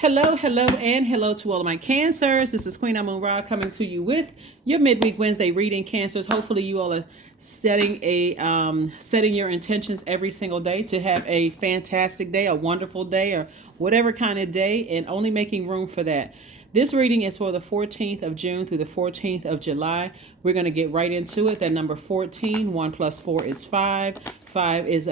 Hello, hello, and hello to all of my Cancers. This is Queen Amun Ra coming to you with your midweek Wednesday reading, Cancers. Hopefully, you all are setting your intentions every single day to have a fantastic day, a wonderful day, or whatever kind of day, and only making room for that. This reading is for the 14th of June through the 14th of July. We're going to get right into it. That number 14, 1 plus 4 is 5. 5 is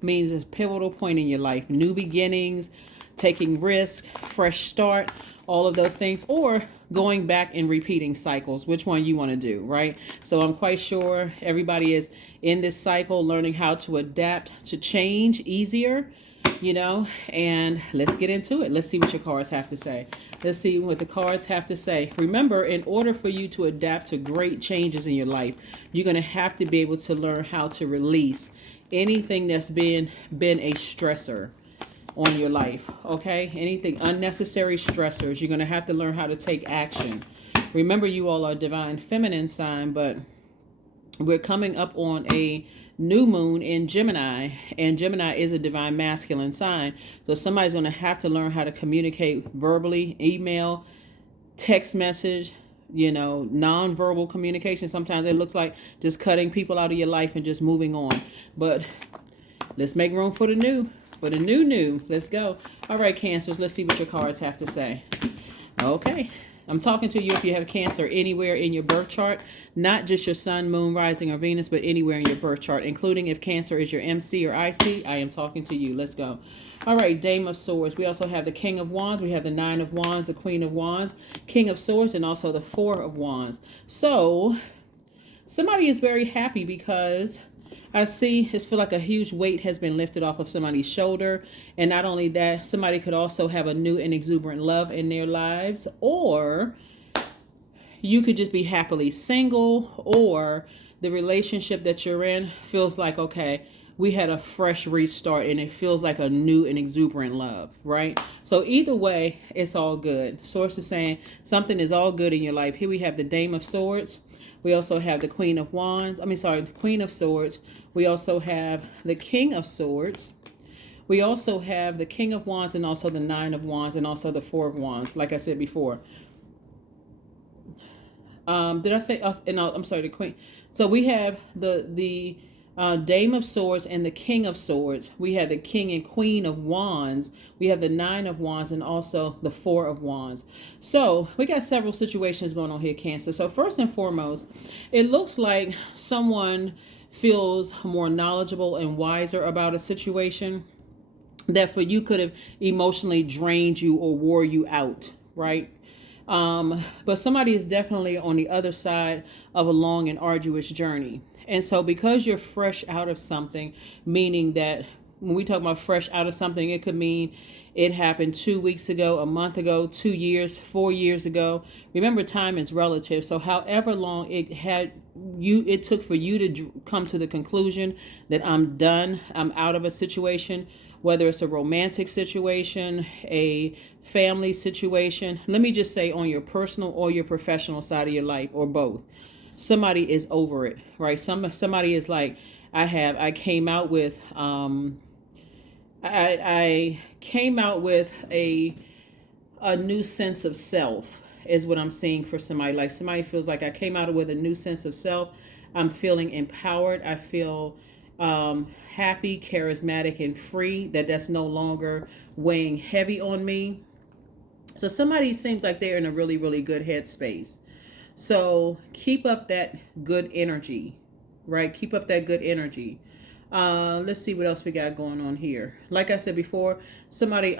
means a pivotal point in your life. New beginnings, taking risk, fresh start, all of those things, or going back and repeating cycles, which one you want to do, right? So I'm quite sure everybody is in this cycle learning how to adapt to change easier, and let's get into it. Let's see what your cards have to say. Let's see what the cards have to say. Remember, in order for you to adapt to great changes in your life, you're going to have to be able to learn how to release anything that's been a stressor on your life, okay? Anything unnecessary stressors, you're going to have to learn how to take action. Remember, you all are divine feminine sign, but we're coming up on a new moon in Gemini, and Gemini is a divine masculine sign. So somebody's going to have to learn how to communicate verbally, email, text message, non-verbal communication. Sometimes it looks like just cutting people out of your life and just moving on. But let's make room for the new. Let's go. All right, Cancers, let's see what your cards have to say. Okay. I'm talking to you if you have Cancer anywhere in your birth chart, not just your sun, moon, rising, or Venus, but anywhere in your birth chart, including if Cancer is your MC or IC. I am talking to you. Let's go. All right, Dame of Swords. We also have the King of Wands. We have the Nine of Wands, the Queen of Wands, King of Swords, and also the Four of Wands. So somebody is very happy because I feel like a huge weight has been lifted off of somebody's shoulder. And not only that, somebody could also have a new and exuberant love in their lives, or you could just be happily single, or the relationship that you're in feels like, okay, we had a fresh restart and it feels like a new and exuberant love, right? So either way, it's all good. Source is saying something is all good in your life. Here we have the Dame of Swords. We also have the Queen of Swords. We also have the King of Swords. We also have the King of Wands and also the Nine of Wands and also the Four of Wands, like I said before. Did I say us? And I'm sorry, the Queen. So we have the Dame of Swords and the King of Swords. We have the King and Queen of Wands. We have the Nine of Wands and also the Four of Wands. So we got several situations going on here, Cancer. So first and foremost, it looks like someone feels more knowledgeable and wiser about a situation that for you could have emotionally drained you or wore you out, right? But somebody is definitely on the other side of a long and arduous journey. And so because you're fresh out of something, meaning that when we talk about fresh out of something, it could mean it happened 2 weeks ago, a month ago, 2 years, 4 years ago. Remember, time is relative. So however long it took for you to come to the conclusion that I'm done, I'm out of a situation, whether it's a romantic situation, a family situation, let me just say on your personal or your professional side of your life, or both. Somebody is over it, right? Somebody is like, I came out with I came out with a new sense of self is what I'm seeing for somebody. Like somebody feels like I came out with a new sense of self. I'm feeling empowered. I feel happy, charismatic, and free. That's no longer weighing heavy on me. So somebody seems like they're in a really, really good headspace. So keep up that good energy, right? Keep up that good energy. Let's see what else we got going on here. Like I said before, somebody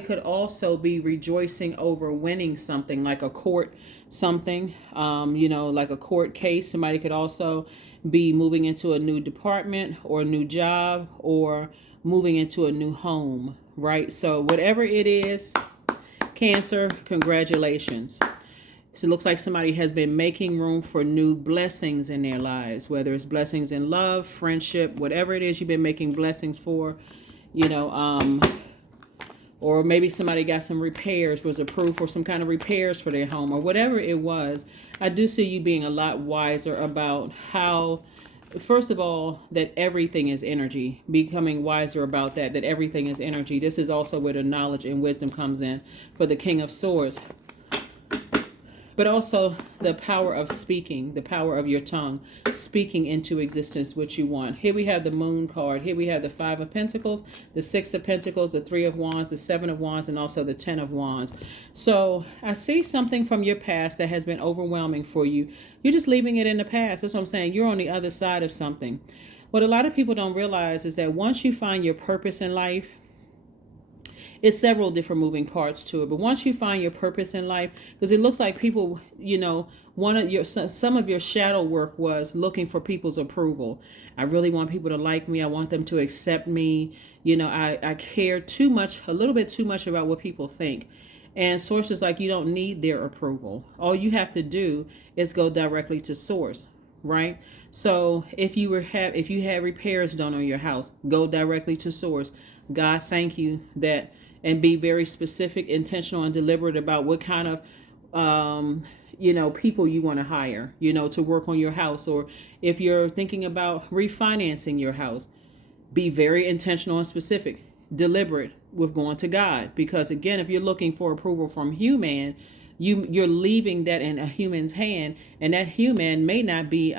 could also be rejoicing over winning something, like a court something, like a court case. Somebody could also be moving into a new department or a new job or moving into a new home, right? So whatever it is, Cancer, congratulations. So it looks like somebody has been making room for new blessings in their lives, whether it's blessings in love, friendship, whatever it is you've been making blessings for, or maybe somebody got some repairs, was approved for some kind of repairs for their home, or whatever it was. I do see you being a lot wiser about how first of all, that everything is energy, becoming wiser about that, that everything is energy. This is also where the knowledge and wisdom comes in for the King of Swords. But also the power of speaking, the power of your tongue, speaking into existence what you want. Here we have the Moon card. Here we have the Five of Pentacles, the Six of Pentacles, the Three of Wands, the Seven of Wands, and also the Ten of Wands. So I see something from your past that has been overwhelming for you. You're just leaving it in the past. That's what I'm saying. You're on the other side of something. What a lot of people don't realize is that once you find your purpose in life, it's several different moving parts to it. But once you find your purpose in life, because it looks like people, some of your shadow work was looking for people's approval. I really want people to like me. I want them to accept me. I care too much, a little bit too much about what people think. And sources like you don't need their approval. All you have to do is go directly to source, right? So if you had repairs done on your house, go directly to source. God, thank you that. And be very specific, intentional, and deliberate about what kind of, people you want to hire, to work on your house. Or if you're thinking about refinancing your house, be very intentional and specific, deliberate with going to God. Because again, if you're looking for approval from human, you're leaving that in a human's hand, and that human may not be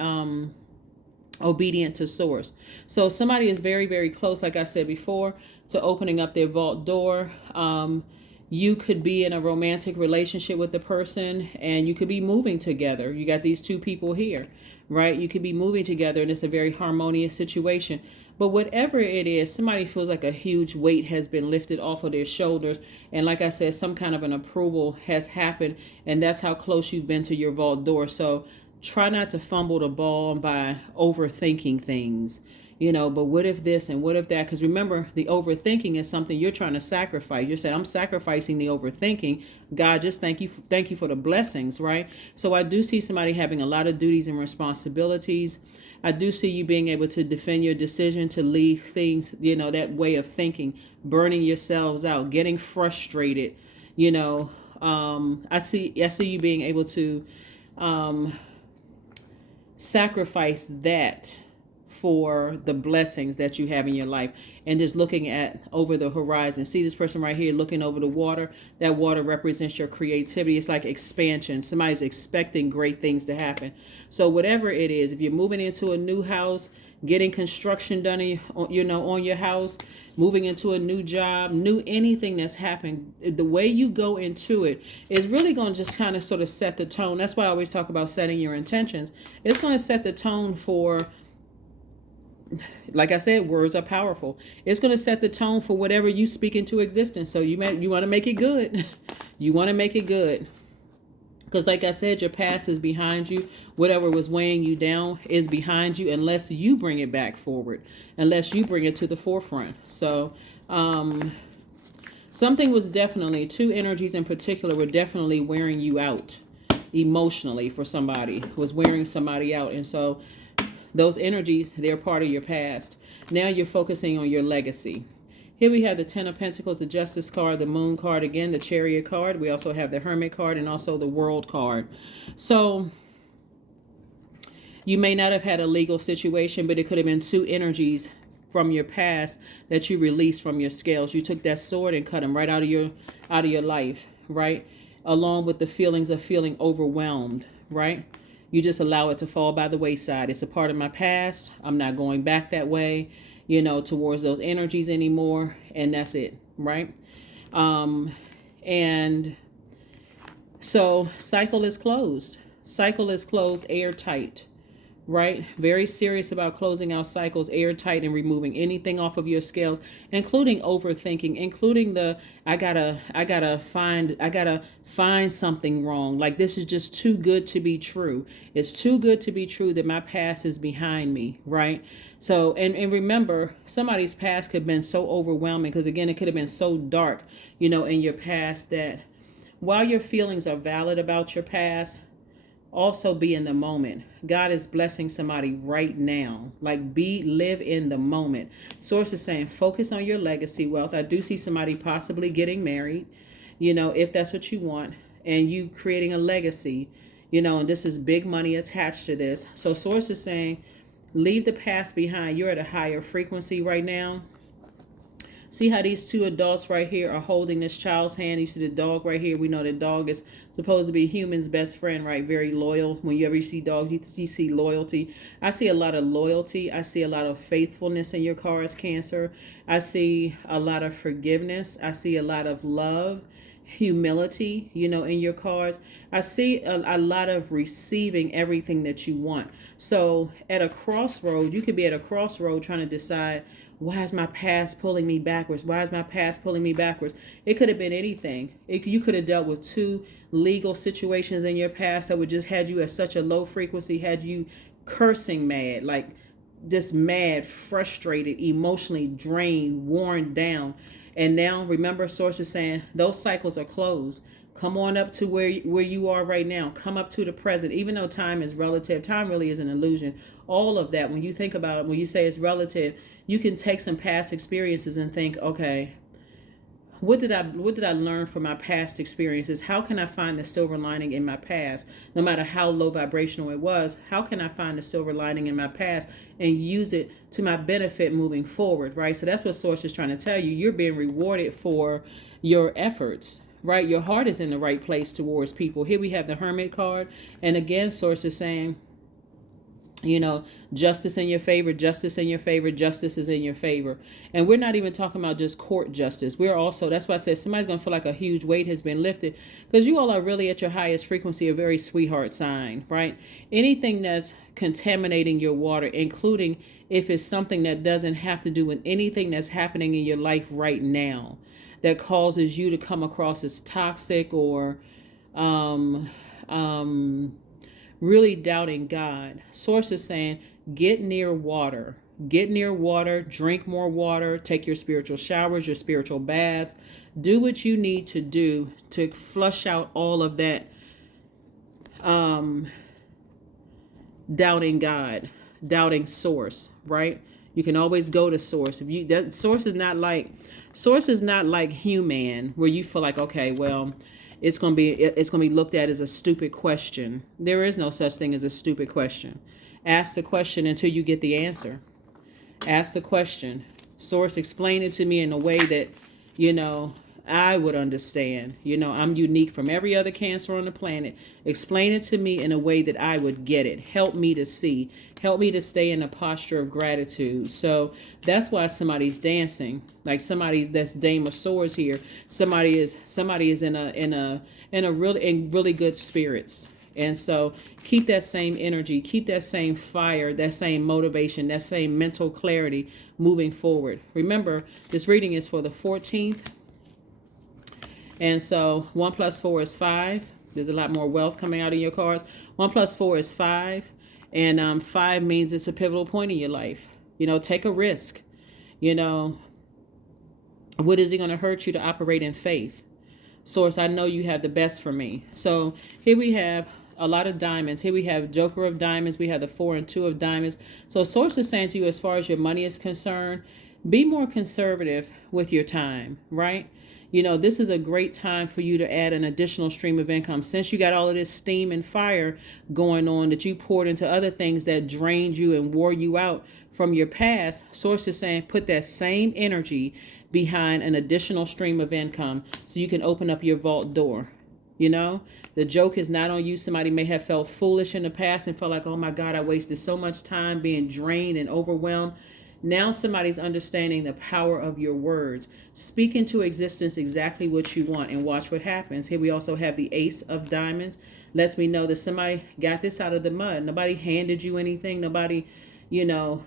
obedient to source. So somebody is very, very close, like I said before, to opening up their vault door. You could be in a romantic relationship with the person, and you could be moving together. You got these two people here, right? You could be moving together, and it's a very harmonious situation. But whatever it is, somebody feels like a huge weight has been lifted off of their shoulders. And like I said, some kind of an approval has happened, and that's how close you've been to your vault door. So try not to fumble the ball by overthinking things. But what if this and what if that? Because remember, the overthinking is something you're trying to sacrifice. You're saying, I'm sacrificing the overthinking. God, just thank you for the blessings, right? So I do see somebody having a lot of duties and responsibilities. I do see you being able to defend your decision to leave things, that way of thinking, burning yourselves out, getting frustrated. I see you being able to sacrifice that for the blessings that you have in your life, and just looking at over the horizon. See this person right here looking over the water. That water represents your creativity. It's like expansion. Somebody's expecting great things to happen. So whatever it is, if you're moving into a new house, getting construction done on your house, moving into a new job, anything that's happened, the way you go into it is really going to just kind of sort of set the tone. That's why I always talk about setting your intentions. It's going to set the tone for, like I said, words are powerful. It's going to set the tone for whatever you speak into existence. So you want to make it good. You want to make it good. Because like I said, your past is behind you. Whatever was weighing you down is behind you, unless you bring it back forward, unless you bring it to the forefront. So something was definitely, two energies in particular were definitely wearing you out emotionally. For somebody was wearing somebody out. And so those energies, they're part of your past. Now you're focusing on your legacy. Here we have the Ten of Pentacles, the Justice card, the Moon card again, the Chariot card. We also have the Hermit card and also the World card. So you may not have had a legal situation, but it could have been two energies from your past that you released from your scales. You took that sword and cut them right out of your life, right? Along with the feelings of feeling overwhelmed, right? You just allow it to fall by the wayside. It's a part of my past. I'm not going back that way, towards those energies anymore. And that's it, right? And so cycle is closed. Cycle is closed, airtight, right? Very serious about closing out cycles airtight and removing anything off of your scales, including overthinking, including the I gotta find something wrong. Like, this is just too good to be true. It's too good to be true that my past is behind me, right? So, and remember, somebody's past could have been so overwhelming, because again, it could have been so dark, in your past, that while your feelings are valid about your past, also be in the moment. God is blessing somebody right now. Like, live in the moment. Source is saying, focus on your legacy wealth. I do see somebody possibly getting married, if that's what you want, and you creating a legacy, and this is big money attached to this. So source is saying, Leave the past behind. You're at a higher frequency right now. See how these two adults right here are holding this child's hand. You see the dog right here. We know the dog is supposed to be human's best friend, right? Very loyal. When you ever see dogs, you see loyalty. I see a lot of loyalty. I see a lot of faithfulness in your cards, Cancer. I see a lot of forgiveness. I see a lot of love, humility, in your cards. I see a lot of receiving everything that you want. So at a crossroad, you could be at a crossroad trying to decide, why is my past pulling me backwards? Why is my past pulling me backwards? It could have been anything. You could have dealt with two legal situations in your past that would just had you at such a low frequency, had you cursing mad, like just mad, frustrated, emotionally drained, worn down. And now, remember, Source is saying those cycles are closed. Come on up to where you are right now. Come up to the present. Even though time is relative, time really is an illusion. All of that, when you think about it, when you say it's relative, you can take some past experiences and think, okay, what did I learn from my past experiences? How can I find the silver lining in my past? No matter how low vibrational it was, how can I find the silver lining in my past and use it to my benefit moving forward, right? So that's what Source is trying to tell you. You're being rewarded for your efforts, right? Your heart is in the right place towards people. Here we have the Hermit card. And again, Source is saying, justice in your favor, justice in your favor, justice is in your favor. And we're not even talking about just court justice. We're also, that's why I said somebody's going to feel like a huge weight has been lifted, because you all are really at your highest frequency, a very sweetheart sign, right? Anything that's contaminating your water, including if it's something that doesn't have to do with anything that's happening in your life right now, that causes you to come across as toxic or, really doubting God. Source is saying, get near water. Get near water, drink more water, take your spiritual showers, your spiritual baths. Do what you need to do to flush out all of that doubting God, doubting Source, right? You can always go to Source. Source is not like human, where you feel like, okay, well, it's going to be looked at as a stupid question. There is no such thing as a stupid question. Ask the question until you get the answer. Ask the question. Source, explain it to me in a way that, I would understand. I'm unique from every other Cancer on the planet. Explain it to me in a way that I would get it. Help me to see. Help me to stay in a posture of gratitude. So that's why somebody's dancing. Like that's Dame of Swords here. Somebody is in really good spirits. And so keep that same energy, keep that same fire, that same motivation, that same mental clarity moving forward. Remember, this reading is for the 14th. And so 1 + 4 is 5. There's a lot more wealth coming out in your cards. 1 + 4 is 5. And 5 means it's a pivotal point in your life. Take a risk. What is it going to hurt you to operate in faith? Source, I know you have the best for me. So here we have a lot of diamonds. Here we have Joker of Diamonds. We have the 4 and 2 of Diamonds. So Source is saying to you, as far as your money is concerned, be more conservative with your time, right? This is a great time for you to add an additional stream of income. Since you got all of this steam and fire going on that you poured into other things that drained you and wore you out from your past, Source is saying put that same energy behind an additional stream of income so you can open up your vault door. The joke is not on you. Somebody may have felt foolish in the past and felt like, oh my God, I wasted so much time being drained and overwhelmed. Now somebody's understanding the power of your words. Speak into existence exactly what you want and watch what happens. Here we also have the Ace of Diamonds. Lets me know that somebody got this out of the mud. Nobody handed you anything. Nobody,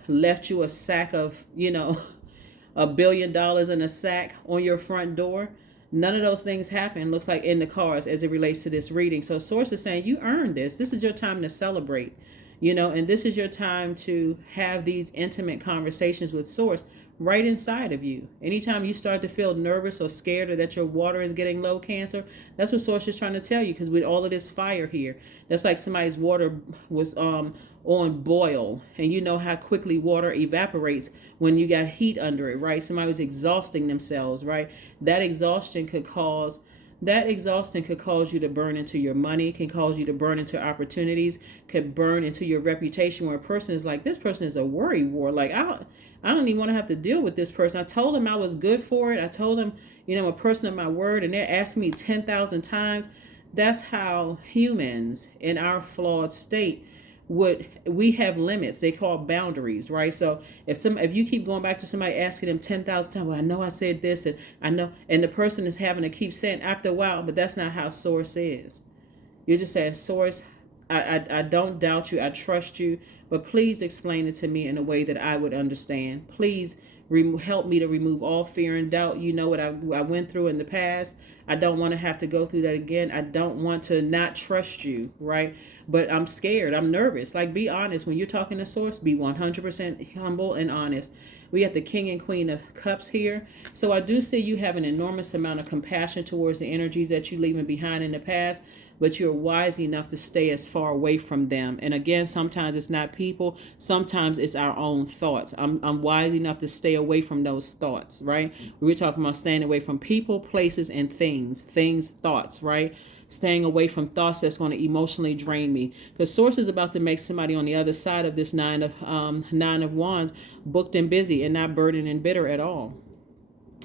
left you a sack of, $1 billion in a sack on your front door. None of those things happen, looks like, in the cards as it relates to this reading. So Source is saying you earned this. This is your time to celebrate. And this is your time to have these intimate conversations with Source right inside of you. Anytime you start to feel nervous or scared or that your water is getting low, Cancer, that's what Source is trying to tell you, because with all of this fire here, that's like somebody's water was on boil, and you know how quickly water evaporates when you got heat under it, right? Somebody was exhausting themselves, right? That exhaustion could cause that exhaustion could cause you to burn into your money, can cause you to burn into opportunities, could burn into your reputation, where a person is like, this person is a worry war. Like, I don't even want to have to deal with this person. I told him I was good for it. I told him, I'm a person of my word, and they're asking me 10,000 times. That's how humans in our flawed state we have limits. They call boundaries, right? So if you keep going back to somebody asking them 10,000 times, well, I know I said this, and I know, and the person is having to keep saying after a while, but that's not how Source is. You're just saying, Source, I don't doubt you, I trust you, but please explain it to me in a way that I would understand. Please help me to remove all fear and doubt. You know what I went through in the past. I don't want to have to go through that again. I don't want to not trust you, right? But I'm scared. I'm nervous. Like, be honest. When you're talking to Source, be 100% humble and honest. We have the King and Queen of Cups here. So I do see you have an enormous amount of compassion towards the energies that you're leaving behind in the past, but you're wise enough to stay as far away from them. And again, sometimes it's not people. Sometimes it's our own thoughts. I'm wise enough to stay away from those thoughts, right? We're talking about staying away from people, places, and things, thoughts, right? Staying away from thoughts that's going to emotionally drain me. Because Source is about to make somebody on the other side of this Nine of Wands booked and busy and not burdened and bitter at all.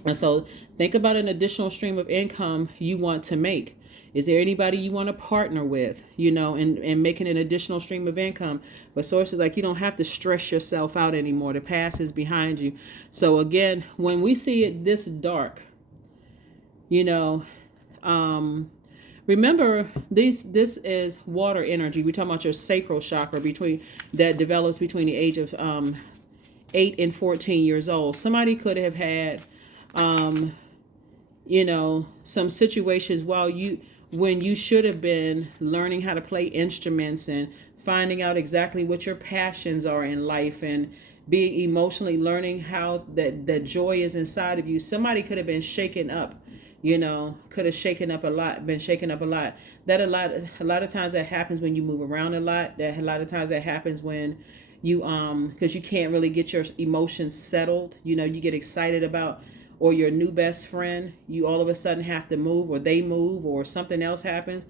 And so think about an additional stream of income you want to make. Is there anybody you want to partner with, and making an additional stream of income? But Source is like, you don't have to stress yourself out anymore. The past is behind you. So again, when we see it this dark, remember, this is water energy. We're talking about your sacral chakra that develops between the age of 8 and 14 years old. Somebody could have had, some situations when you should have been learning how to play instruments and finding out exactly what your passions are in life and being emotionally learning how that joy is inside of you. Somebody could have been shaken up. Could have been shaken up a lot. A lot of times that happens when you move around a lot. A lot of times that happens when you, because you can't really get your emotions settled. You get excited about, or your new best friend, you all of a sudden have to move, or they move, or something else happens.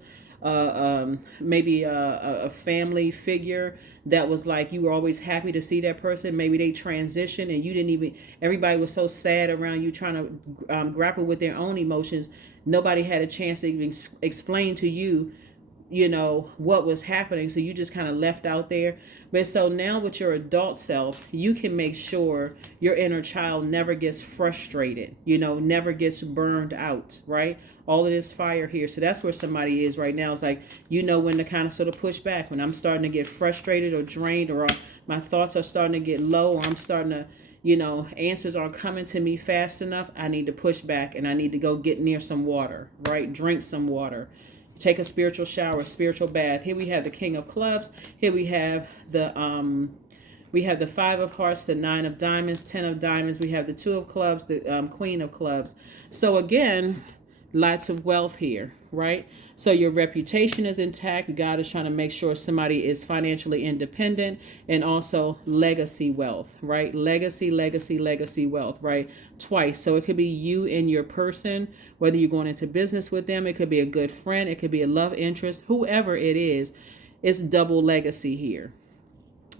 Maybe a family figure that was like, you were always happy to see that person. Maybe they transitioned and you didn't even, everybody was so sad around you trying to grapple with their own emotions. Nobody had a chance to even explain to you, what was happening. So you just kind of left out there. But so now with your adult self, you can make sure your inner child never gets frustrated, never gets burned out, right? All of this fire here. So that's where somebody is right now. It's like, when to kind of sort of push back. When I'm starting to get frustrated or drained, or my thoughts are starting to get low, or I'm starting to, answers aren't coming to me fast enough, I need to push back and I need to go get near some water, right? Drink some water. Take a spiritual shower, spiritual bath. Here we have the King of Clubs. Here we have the Five of Hearts, the Nine of Diamonds, 10 of Diamonds. We have the Two of Clubs, the Queen of Clubs. So again, lots of wealth here, right? So your reputation is intact. God is trying to make sure somebody is financially independent, and also legacy wealth, right? Legacy wealth, right? Twice. So it could be you and your person, whether you're going into business with them. It could be a good friend. It could be a love interest, whoever it is. It's double legacy here.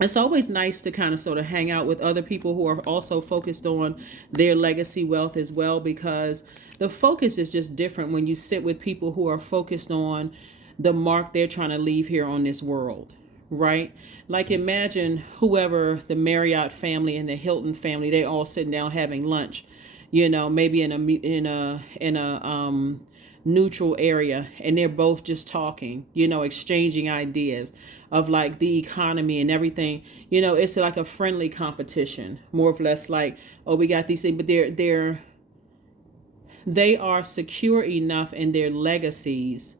It's always nice to kind of sort of hang out with other people who are also focused on their legacy wealth as well, because the focus is just different when you sit with people who are focused on the mark they're trying to leave here on this world, right? Like, imagine whoever, the Marriott family and the Hilton family, they all sitting down having lunch, maybe in a neutral area, and they're both just talking, exchanging ideas of like the economy and everything. It's like a friendly competition, more or less, like, oh, we got these things, but they are secure enough in their legacies.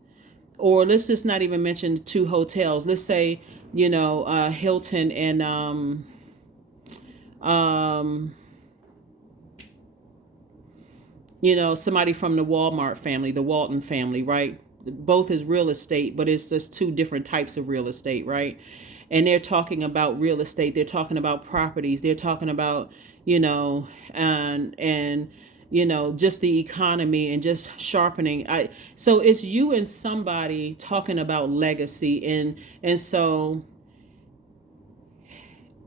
Or let's just not even mention two hotels. Let's say, Hilton and somebody from the Walmart family, the Walton family, right? Both is real estate, but it's just two different types of real estate, right? And they're talking about real estate. They're talking about properties. They're talking about, and just the economy and just sharpening. So it's you and somebody talking about legacy, and so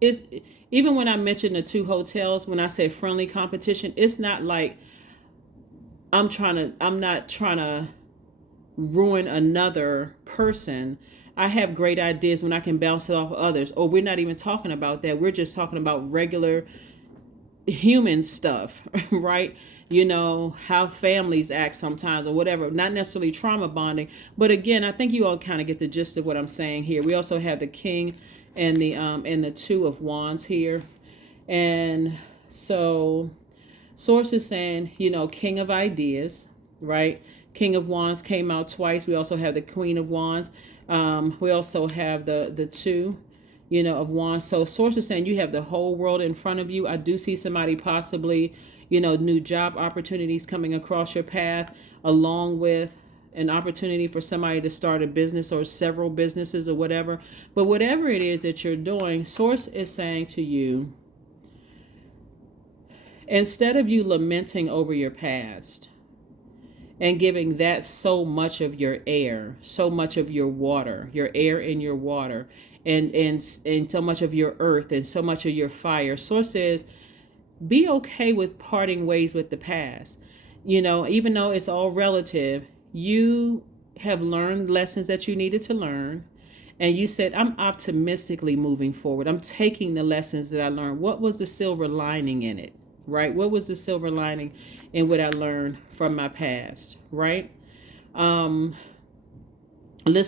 it's, even when I mentioned the two hotels, when I say friendly competition, it's not like I'm not trying to ruin another person. I have great ideas when I can bounce it off of others. Or we're not even talking about that. We're just talking about regular human stuff, right? How families act sometimes or whatever. Not necessarily trauma bonding. But again, I think you all kind of get the gist of what I'm saying here. We also have the King and the Two of Wands here. And so Source is saying, King of Ideas, right? King of Wands came out twice. We also have the Queen of Wands. We also have the Two, of Wands. So Source is saying you have the whole world in front of you. I do see somebody possibly, new job opportunities coming across your path, along with an opportunity for somebody to start a business or several businesses or whatever. But whatever it is that you're doing, Source is saying to you, instead of you lamenting over your past and giving that so much of your air, so much of your water, your air and your water, and so much of your earth and so much of your fire, Source says, be okay with parting ways with the past. Even though it's all relative, you have learned lessons that you needed to learn. And you said, I'm optimistically moving forward. I'm taking the lessons that I learned. What was the silver lining in it, right? What was the silver lining in what I learned from my past, right? Let's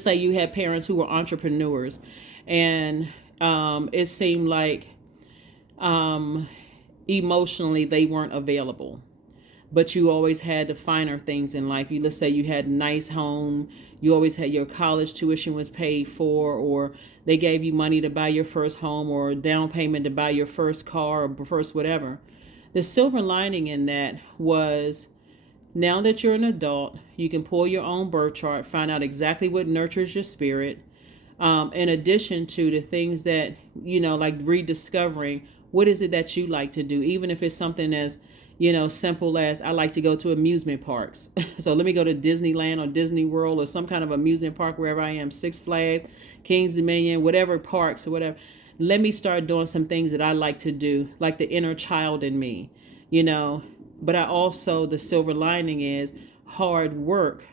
say you had parents who were entrepreneurs, and it seemed like emotionally they weren't available, but you always had the finer things in life. Let's say you had a nice home, you always had your college tuition was paid for, or they gave you money to buy your first home or a down payment to buy your first car or first whatever. The silver lining in that was, now that you're an adult, you can pull your own birth chart, find out exactly what nurtures your spirit, in addition to the things that, like rediscovering what is it that you like to do, even if it's something as, simple as I like to go to amusement parks. So let me go to Disneyland or Disney World or some kind of amusement park wherever I am, Six Flags, Kings Dominion, whatever parks or whatever. Let me start doing some things that I like to do, like the inner child in me, But I also, the silver lining is hard work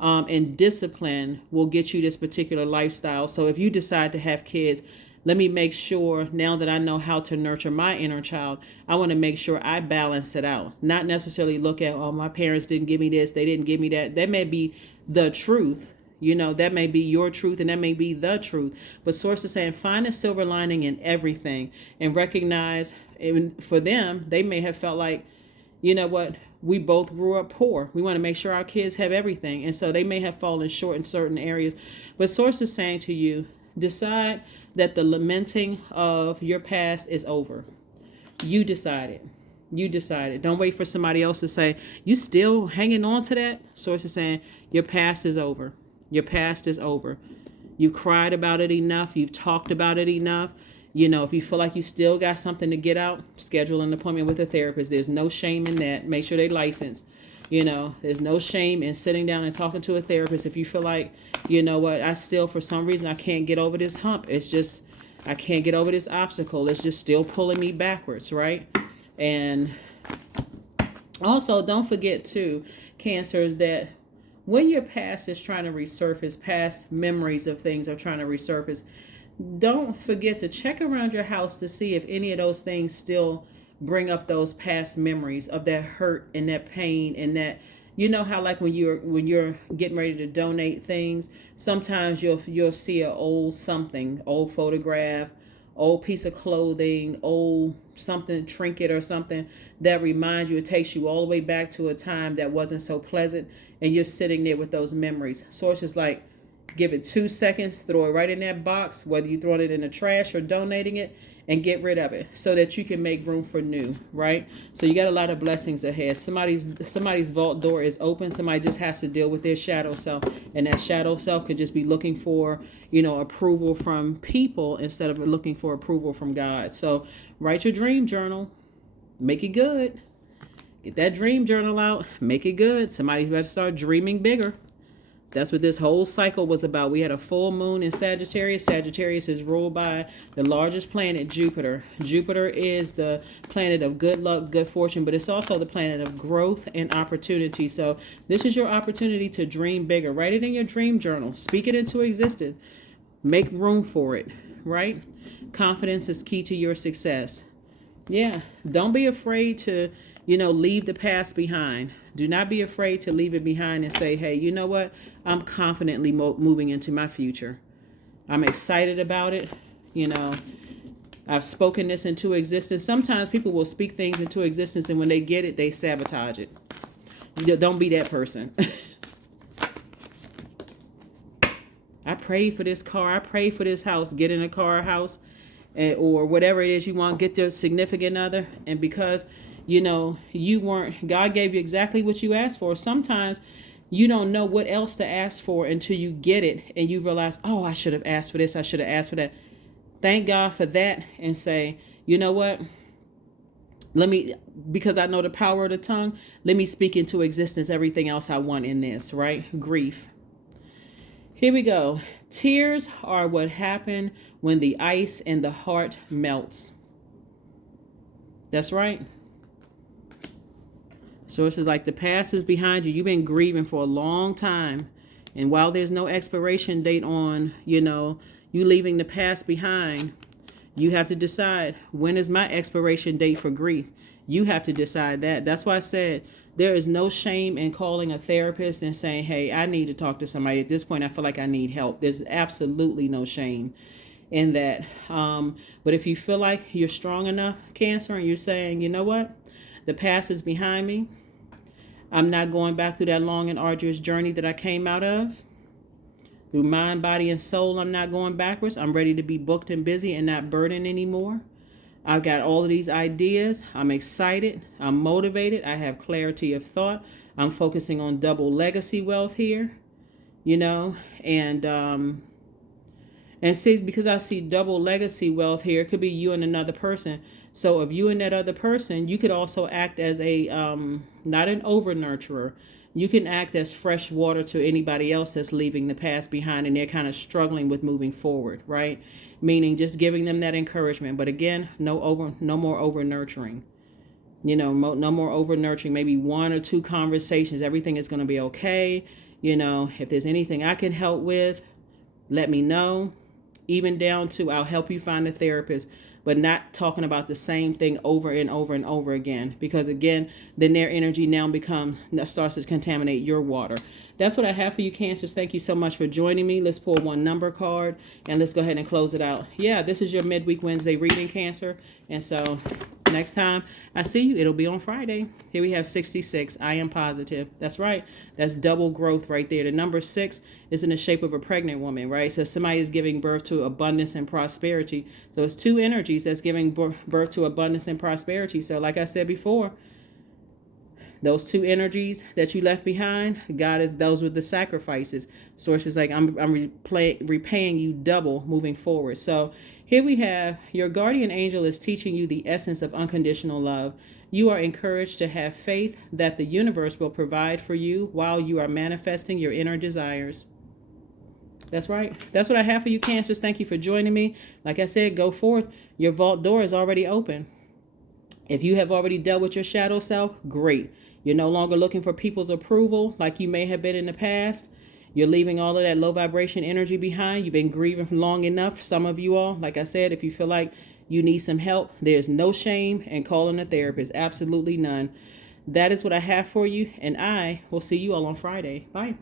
and discipline will get you this particular lifestyle. So if you decide to have kids, let me make sure, now that I know how to nurture my inner child, I want to make sure I balance it out. Not necessarily look at, oh, my parents didn't give me this, they didn't give me that. That may be the truth. That may be your truth and that may be the truth. But Source is saying, find a silver lining in everything and recognize, for them, they may have felt like, what, we both grew up poor. We want to make sure our kids have everything. And so they may have fallen short in certain areas. But Source is saying to you, decide that the lamenting of your past is over. You decided. You decided. Don't wait for somebody else to say, you still hanging on to that? Source is saying, your past is over. Your past is over. You've cried about it enough. You've talked about it enough. If you feel like you still got something to get out, schedule an appointment with a therapist. There's no shame in that. Make sure they licensed. There's no shame in sitting down and talking to a therapist. If you feel like, I still, for some reason, I can't get over this hump. It's just, I can't get over this obstacle. It's just still pulling me backwards, right? And also, don't forget, too, Cancers, that when your past is trying to resurface, past memories of things are trying to resurface, don't forget to check around your house to see if any of those things still bring up those past memories of that hurt and that pain and that, how like when you're getting ready to donate things, sometimes you'll see an old something, old photograph, old piece of clothing, old something, trinket or something that reminds you, it takes you all the way back to a time that wasn't so pleasant, and you're sitting there with those memories. Source is like, give it 2 seconds, throw it right in that box, whether you're throwing it in the trash or donating it, and get rid of it so that you can make room for new, right? So you got a lot of blessings ahead. Somebody's vault door is open. Somebody just has to deal with their shadow self, and that shadow self could just be looking for, approval from people instead of looking for approval from God. So write your dream journal, make it good. Get that dream journal out. Make it good. Somebody better start dreaming bigger. That's what this whole cycle was about. We had a full moon in Sagittarius. Sagittarius is ruled by the largest planet, Jupiter. Jupiter is the planet of good luck, good fortune, but it's also the planet of growth and opportunity. So this is your opportunity to dream bigger. Write it in your dream journal. Speak it into existence. Make room for it, right? Confidence is key to your success. Yeah, don't be afraid to, leave the past behind. Do not be afraid to leave it behind and say, hey, you know what? I'm confidently moving into my future. I'm excited about it. I've spoken this into existence. Sometimes people will speak things into existence, and when they get it, they sabotage it. Don't be that person. I prayed for this car. I prayed for this house. Get in a car or house, or whatever it is you want. Get your significant other. And because, you weren't, God gave you exactly what you asked for. Sometimes you don't know what else to ask for until you get it and you realize, oh, I should have asked for this. I should have asked for that. Thank God for that and say, you know what? Because I know the power of the tongue, let me speak into existence everything else I want in this, right? Grief. Here we go. Tears are what happen when the ice in the heart melts. That's right. So it's just like the past is behind you. You've been grieving for a long time. And while there's no expiration date on, you leaving the past behind, you have to decide, when is my expiration date for grief? You have to decide that. That's why I said there is no shame in calling a therapist and saying, hey, I need to talk to somebody. At this point, I feel like I need help. There's absolutely no shame in that. But if you feel like you're strong enough, Cancer, and you're saying, you know what? The past is behind me. I'm not going back through that long and arduous journey that I came out of. Through mind, body, and soul, I'm not going backwards. I'm ready to be booked and busy and not burdened anymore. I've got all of these ideas. I'm excited. I'm motivated. I have clarity of thought. I'm focusing on double legacy wealth here, and see, because I see double legacy wealth here, it could be you and another person. So if you and that other person, you could also act as a, not an over nurturer. You can act as fresh water to anybody else that's leaving the past behind and they're kind of struggling with moving forward, right? Meaning just giving them that encouragement. But again, no more over nurturing. No more over nurturing. Maybe 1 or 2 conversations. Everything is going to be okay. If there's anything I can help with, let me know. Even down to, I'll help you find a therapist. But not talking about the same thing over and over and over again. Because again, then their energy now starts to contaminate your water. That's what I have for you, Cancers. Thank you so much for joining me. Let's pull one number card and let's go ahead and close it out. Yeah, this is your midweek Wednesday reading, Cancer. And so next time I see you, it'll be on Friday. Here we have 66. I am positive. That's right. That's double growth right there. The number 6 is in the shape of a pregnant woman, right? So somebody is giving birth to abundance and prosperity. So it's 2 energies that's giving birth to abundance and prosperity. So like I said before, those 2 energies that you left behind, those were the sacrifices. So it's just like, I'm repaying you double moving forward. So here we have, your guardian angel is teaching you the essence of unconditional love. You are encouraged to have faith that the universe will provide for you while you are manifesting your inner desires. That's right. That's what I have for you, Cancers. Thank you for joining me. Like I said, go forth. Your vault door is already open. If you have already dealt with your shadow self, great. You're no longer looking for people's approval like you may have been in the past. You're leaving all of that low vibration energy behind. You've been grieving for long enough. Some of you all, like I said, if you feel like you need some help, there's no shame in calling a therapist. Absolutely none. That is what I have for you. And I will see you all on Friday. Bye.